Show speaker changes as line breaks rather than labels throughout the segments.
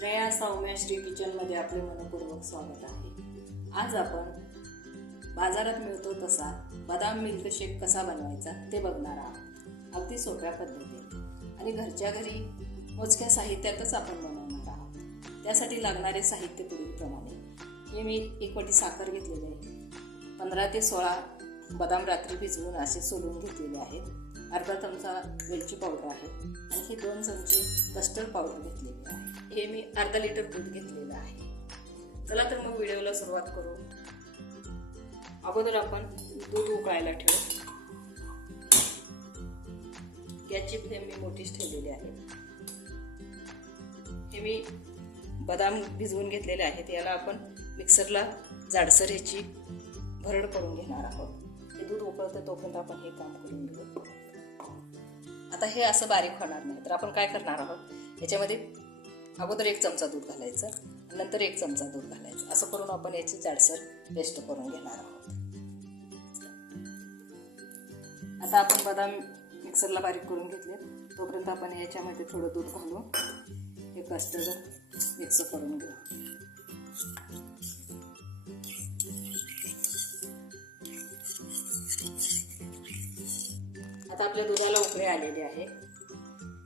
श्रेया सौम्या श्री किचनमध्ये आपले मनपूर्वक स्वागत आहे. आज आपण बाजारात मिळतो तसा बदाम मिल्कशेक कसा बनवायचा ते बघणार आहोत. अगदी सोप्या पद्धतीने. आणि घरच्या घरी मोजक्या साहित्यातच आपण बनवणार आहोत. त्यासाठी लागणारे साहित्य पुढीलप्रमाणे. हे मी एक वाटी साखर घेतलेली आहे. पंधरा ते सोळा बदाम रात्री भिजवून असे सोलून घेतलेले आहेत. अर्धा चमचा वेलची पावडर आहे. आणि हे दोन चमचे कस्टर्ड पावडर घेतलेली आहे. हे मी अर्धा लिटर दूध घेतलेलं आहे. चला तर मग व्हिडिओला सुरुवात करू. अगोदर आपण दूध उकळायला ठेवू. गॅसची फ्लेम मी मोठीच ठेवलेली आहे. हे मी बदाम भिजवून घेतलेले आहेत. याला आपण मिक्सरला जाडसर ह्याची भरड करून घेणार आहोत. हे दूध उकळतं तोपर्यंत आपण हे काम करून घेऊ. आता हे असं बारीक होणार नाही. तर आपण काय करणार आहोत? याच्यामध्ये अगोदर एक चमचा दूध घालायचं नंतर एक चमचा दूध घालायचं. असं करून आपण याची जाडसर पेस्ट करून घेणार आहोत. आता आपण बदाम मिक्सरला बारीक करून घेतले. तोपर्यंत आपण याच्यामध्ये थोडं दूध घालून हे कस्टर्ड मिक्स करून घेऊ. आता आपल्या दुधाला उकळे आलेले आहे.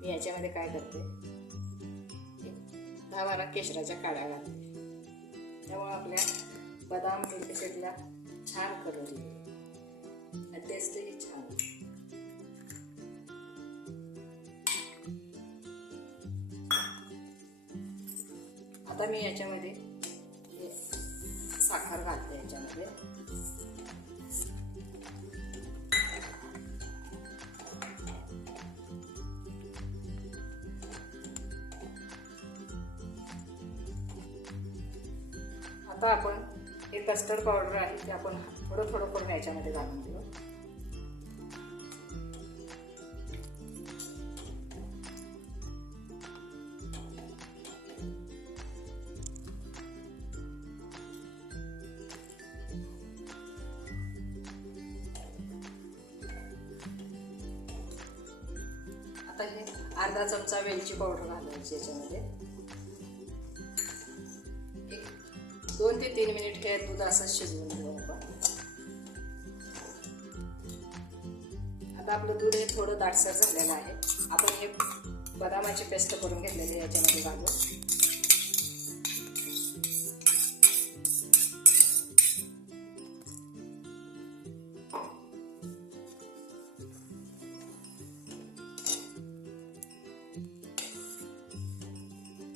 मी याच्यामध्ये काय करते? दहा बारा केशराच्या काड्या घालते. त्यामुळे आपल्या बदाम मिल्कशेकला छान कलर येईल आणि टेस्टही छान. आता मी याच्यामध्ये साखर घालते याच्यामध्ये. आता आपण हे कस्टर्ड पावडर आहे ते आपण थोडं थोडं करून याच्यामध्ये घालून देऊ. आता हे अर्धा चमचा वेलची पावडर घालायची याच्यामध्ये. दोन ते तीन मिनिट हे दूध असं शिजवून घेऊ आपण. आता आपलं दूध हे थोडं दाटसर झालेलं आहे. आपण हे बदामाची पेस्ट करून घेतलेली याच्यामध्ये घालू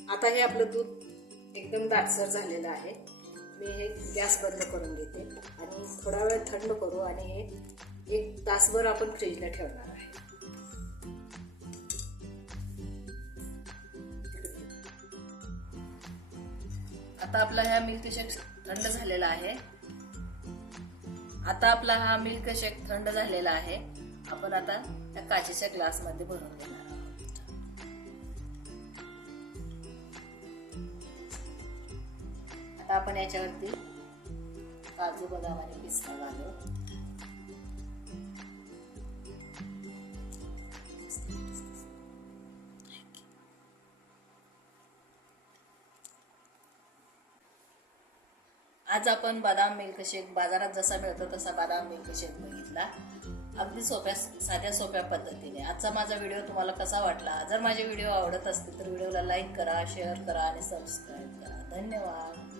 आता हे आपलं दूध एकदम दाटसर झालेलं आहे. मी हे गॅस बंद करून घेते आणि थोडा वेळ थंड करू आणि हे एक तासभर आपण फ्रीजला ठेवणार आहे. आता आपला हा मिल्क शेक थंड झालेला आहे. आता आपला हा मिल्क शेक थंड झालेला आहे. आपण आता त्या काचेच्या ग्लासमध्ये भरून घेणार. आपण याच्यावरती काजू बदाम आणि पिस्ता घालू. आज आपण बदाम मिल्क शेक बाजारात जसा मिळतो तसा बदाम मिल्क शेक बघितला. अगदी सोप्या साध्या सोप्या पद्धतीने. आजचा माझा व्हिडिओ तुम्हाला कसा वाटला? जर माझे व्हिडिओ आवडत असतील तर व्हिडिओला लाईक करा शेअर करा आणि सबस्क्राईब करा. धन्यवाद.